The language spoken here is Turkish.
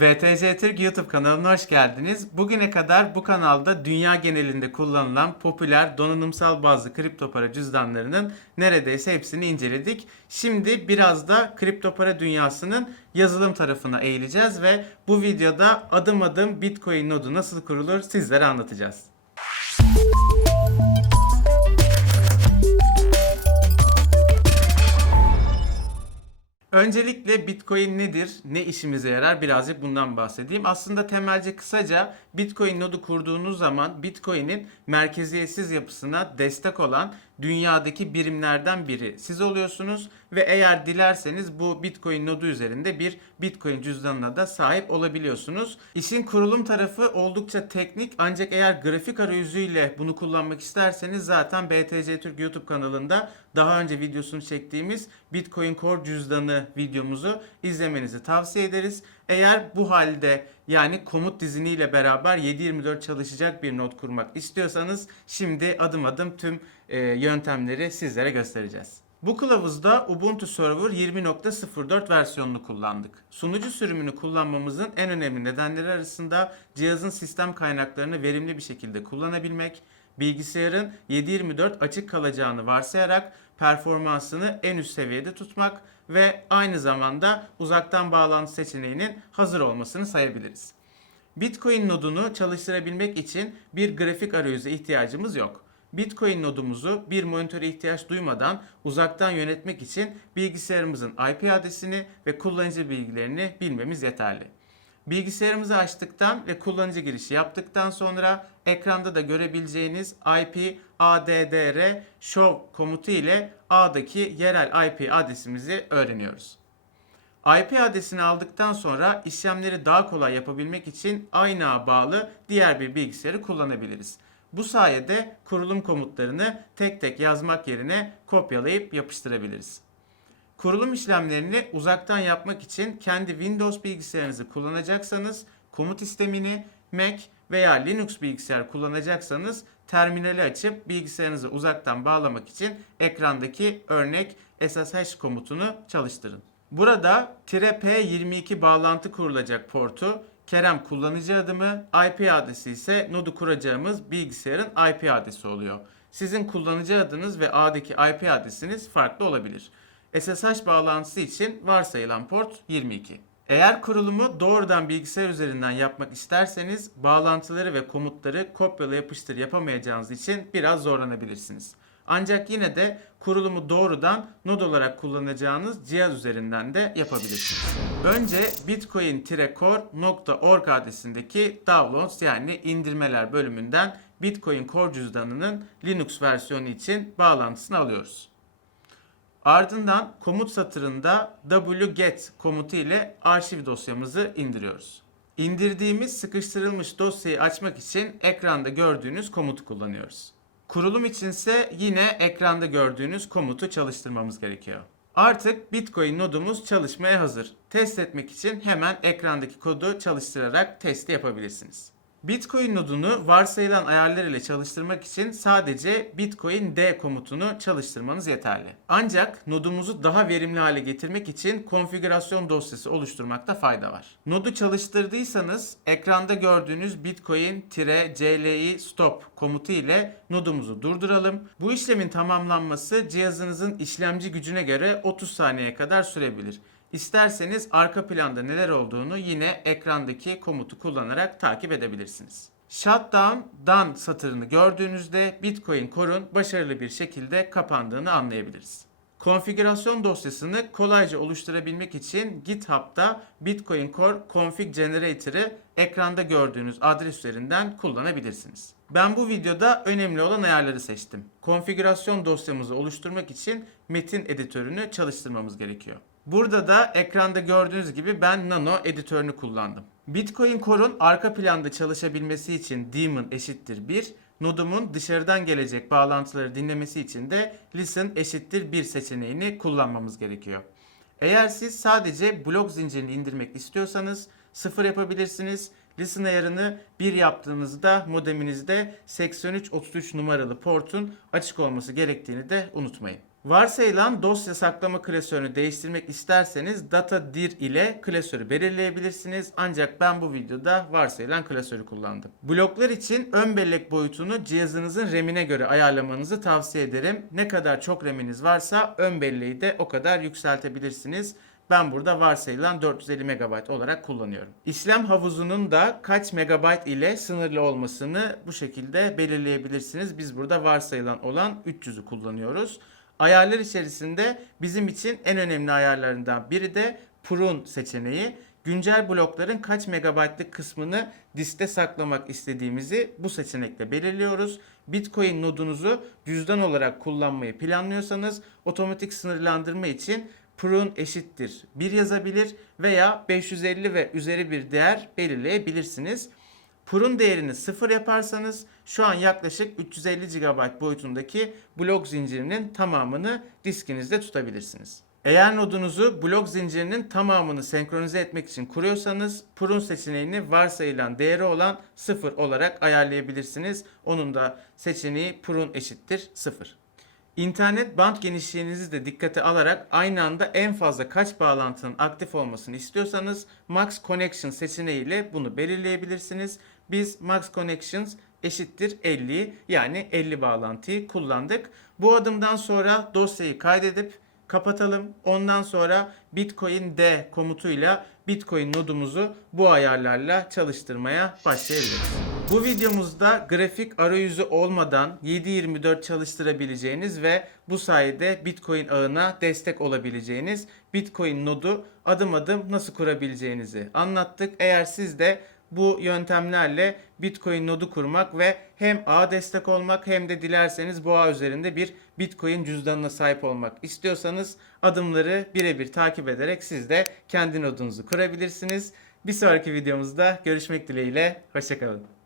BTC Türk YouTube kanalına hoş geldiniz. Bugüne kadar bu kanalda dünya genelinde kullanılan popüler donanımsal bazı kripto para cüzdanlarının neredeyse hepsini inceledik. Şimdi biraz da kripto para dünyasının yazılım tarafına eğileceğiz ve bu videoda adım adım Bitcoin nodu nasıl kurulur sizlere anlatacağız. Öncelikle Bitcoin nedir? Ne işimize yarar? Birazcık bundan bahsedeyim. Aslında temelce kısaca Bitcoin nodu kurduğunuz zaman Bitcoin'in merkeziyetsiz yapısına destek olan dünyadaki birimlerden biri siz oluyorsunuz ve eğer dilerseniz bu Bitcoin nodu üzerinde bir Bitcoin cüzdanına da sahip olabiliyorsunuz. İşin kurulum tarafı oldukça teknik ancak eğer grafik arayüzüyle bunu kullanmak isterseniz zaten BTC Türk YouTube kanalında daha önce videosunu çektiğimiz Bitcoin Core cüzdanı videomuzu izlemenizi tavsiye ederiz. Eğer bu halde yani komut diziniyle beraber 7/24 çalışacak bir not kurmak istiyorsanız şimdi adım adım tüm e, yöntemleri sizlere göstereceğiz. Bu kılavuzda Ubuntu Server 20.04 versiyonunu kullandık. Sunucu sürümünü kullanmamızın en önemli nedenleri arasında cihazın sistem kaynaklarını verimli bir şekilde kullanabilmek, bilgisayarın 7/24 açık kalacağını varsayarak performansını en üst seviyede tutmak ve aynı zamanda uzaktan bağlantı seçeneğinin hazır olmasını sayabiliriz. Bitcoin nodunu çalıştırabilmek için bir grafik arayüze ihtiyacımız yok. Bitcoin nodumuzu bir monitöre ihtiyaç duymadan uzaktan yönetmek için bilgisayarımızın IP adresini ve kullanıcı bilgilerini bilmemiz yeterli. Bilgisayarımızı açtıktan ve kullanıcı girişi yaptıktan sonra ekranda da görebileceğiniz IP addr show komutu ile A'daki yerel IP adresimizi öğreniyoruz. IP adresini aldıktan sonra işlemleri daha kolay yapabilmek için aynı ağa bağlı diğer bir bilgisayarı kullanabiliriz. Bu sayede kurulum komutlarını tek tek yazmak yerine kopyalayıp yapıştırabiliriz. Kurulum işlemlerini uzaktan yapmak için kendi Windows bilgisayarınızı kullanacaksanız komut sistemini Mac veya Linux bilgisayar kullanacaksanız terminali açıp bilgisayarınızı uzaktan bağlamak için ekrandaki örnek SSH komutunu çalıştırın. Burada "-P22 bağlantı kurulacak portu, Kerem kullanıcı adımı, IP adresi ise nodu kuracağımız bilgisayarın IP adresi oluyor. Sizin kullanıcı adınız ve ağdaki IP adresiniz farklı olabilir. SSH bağlantısı için varsayılan port 22. Eğer kurulumu doğrudan bilgisayar üzerinden yapmak isterseniz bağlantıları ve komutları kopyala yapıştır yapamayacağınız için biraz zorlanabilirsiniz. Ancak yine de kurulumu doğrudan node olarak kullanacağınız cihaz üzerinden de yapabilirsiniz. Önce bitcoin-core.org adresindeki downloads yani indirmeler bölümünden Bitcoin Core cüzdanının Linux versiyonu için bağlantısını alıyoruz. Ardından komut satırında wget komutu ile arşiv dosyamızı indiriyoruz. İndirdiğimiz sıkıştırılmış dosyayı açmak için ekranda gördüğünüz komutu kullanıyoruz. Kurulum içinse yine ekranda gördüğünüz komutu çalıştırmamız gerekiyor. Artık Bitcoin nodumuz çalışmaya hazır. Test etmek için hemen ekrandaki kodu çalıştırarak testi yapabilirsiniz. Bitcoin nodunu varsayılan ayarlar ile çalıştırmak için sadece Bitcoin D komutunu çalıştırmanız yeterli. Ancak nodumuzu daha verimli hale getirmek için konfigürasyon dosyası oluşturmakta fayda var. Nodu çalıştırdıysanız ekranda gördüğünüz Bitcoin-CLI stop komutu ile nodumuzu durduralım. Bu işlemin tamamlanması cihazınızın işlemci gücüne göre 30 saniyeye kadar sürebilir. İsterseniz arka planda neler olduğunu yine ekrandaki komutu kullanarak takip edebilirsiniz. Shutdown done satırını gördüğünüzde Bitcoin Core'un başarılı bir şekilde kapandığını anlayabiliriz. Konfigürasyon dosyasını kolayca oluşturabilmek için GitHub'da Bitcoin Core Config Generator'ı ekranda gördüğünüz adres üzerinden kullanabilirsiniz. Ben bu videoda önemli olan ayarları seçtim. Konfigürasyon dosyamızı oluşturmak için metin editörünü çalıştırmamız gerekiyor. Burada da ekranda gördüğünüz gibi ben Nano editörünü kullandım. Bitcoin Core'un arka planda çalışabilmesi için daemon eşittir 1, nodumun dışarıdan gelecek bağlantıları dinlemesi için de listen eşittir 1 seçeneğini kullanmamız gerekiyor. Eğer siz sadece blok zincirini indirmek istiyorsanız 0 yapabilirsiniz. Listen ayarını 1 yaptığınızda modeminizde 8333 numaralı portun açık olması gerektiğini de unutmayın. Varsayılan dosya saklama klasörünü değiştirmek isterseniz datadir ile klasörü belirleyebilirsiniz. Ancak ben bu videoda varsayılan klasörü kullandım. Bloklar için ön bellek boyutunu cihazınızın RAM'ine göre ayarlamanızı tavsiye ederim. Ne kadar çok RAM'iniz varsa ön belleği de o kadar yükseltebilirsiniz. Ben burada varsayılan 450 MB olarak kullanıyorum. İşlem havuzunun da kaç MB ile sınırlı olmasını bu şekilde belirleyebilirsiniz. Biz burada varsayılan olan 300'ü kullanıyoruz. Ayarlar içerisinde bizim için en önemli ayarlarından biri de prun seçeneği. Güncel blokların kaç megabaytlık kısmını diskte saklamak istediğimizi bu seçenekle belirliyoruz. Bitcoin nodunuzu cüzdan olarak kullanmayı planlıyorsanız otomatik sınırlandırma için prun eşittir 1 yazabilir veya 550 ve üzeri bir değer belirleyebilirsiniz. Pur'un değerini sıfır yaparsanız şu an yaklaşık 350 GB boyutundaki blok zincirinin tamamını diskinizde tutabilirsiniz. Eğer nodunuzu blok zincirinin tamamını senkronize etmek için kuruyorsanız Pur'un seçeneğini varsayılan değeri olan 0 olarak ayarlayabilirsiniz. Onun da seçeneği Pur'un eşittir 0. İnternet band genişliğinizi de dikkate alarak aynı anda en fazla kaç bağlantının aktif olmasını istiyorsanız Max Connection seçeneğiyle bunu belirleyebilirsiniz. Biz Max Connections eşittir 50 yani 50 bağlantıyı kullandık. Bu adımdan sonra dosyayı kaydedip kapatalım. Ondan sonra Bitcoin D komutuyla Bitcoin nodumuzu bu ayarlarla çalıştırmaya başlayabiliriz. Bu videomuzda grafik arayüzü olmadan 7/24 çalıştırabileceğiniz ve bu sayede Bitcoin ağına destek olabileceğiniz Bitcoin nodu adım adım nasıl kurabileceğinizi anlattık. Eğer siz de bu yöntemlerle Bitcoin nodu kurmak ve hem ağa destek olmak hem de dilerseniz ağ üzerinde bir Bitcoin cüzdanına sahip olmak istiyorsanız adımları birebir takip ederek siz de kendi nodunuzu kurabilirsiniz. Bir sonraki videomuzda görüşmek dileğiyle. Hoşçakalın.